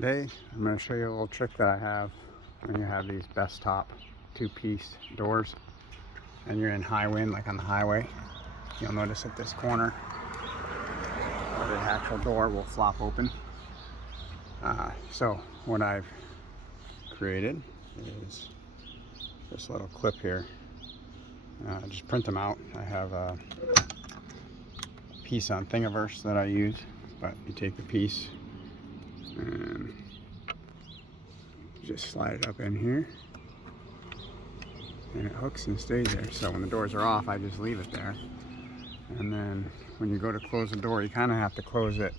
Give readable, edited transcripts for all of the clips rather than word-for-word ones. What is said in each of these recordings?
Today I'm going to show you a little trick that I have when you have these bestop two-piece doors and you're in high wind, like on the highway. You'll notice at this corner the actual door will flop open. So what I've created is this little clip here. Just print them out. I have a piece on Thingiverse that I use, but you take the piece and just slide it up in here and it hooks and stays there. So when the doors are off, I just leave it there, and then when you go to close the door, you kind of have to close it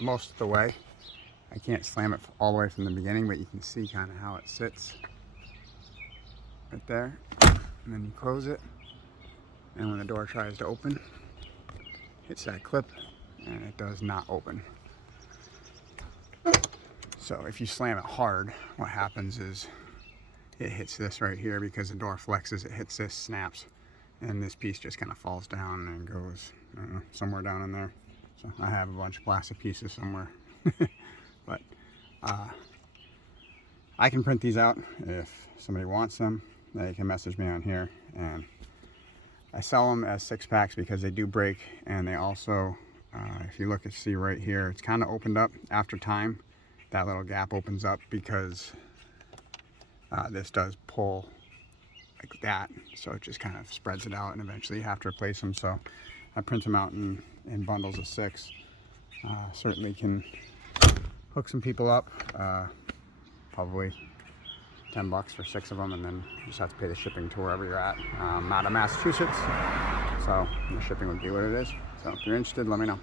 most of the way. I can't slam it all the way from the beginning, but you can see kind of how it sits right there, and then you close it, and when the door tries to open, hits that clip and it does not open. So if you slam it hard, what happens is it hits this right here, because the door flexes, it hits this, snaps, and this piece just kind of falls down and goes, I don't know, somewhere down in there. So I have a bunch of plastic pieces somewhere. But I can print these out. If somebody wants them, they can message me on here, and I sell them as 6-packs because they do break, and they also, if you look and see right here, it's kind of opened up after time. That little gap opens up because this does pull like that, so it just kind of spreads it out, and eventually you have to replace them. So I print them out in bundles of 6. Certainly can hook some people up, probably $10 for 6 of them, and then you just have to pay the shipping to wherever you're at. I'm out of Massachusetts, so the shipping would be what it is. So if you're interested, let me know.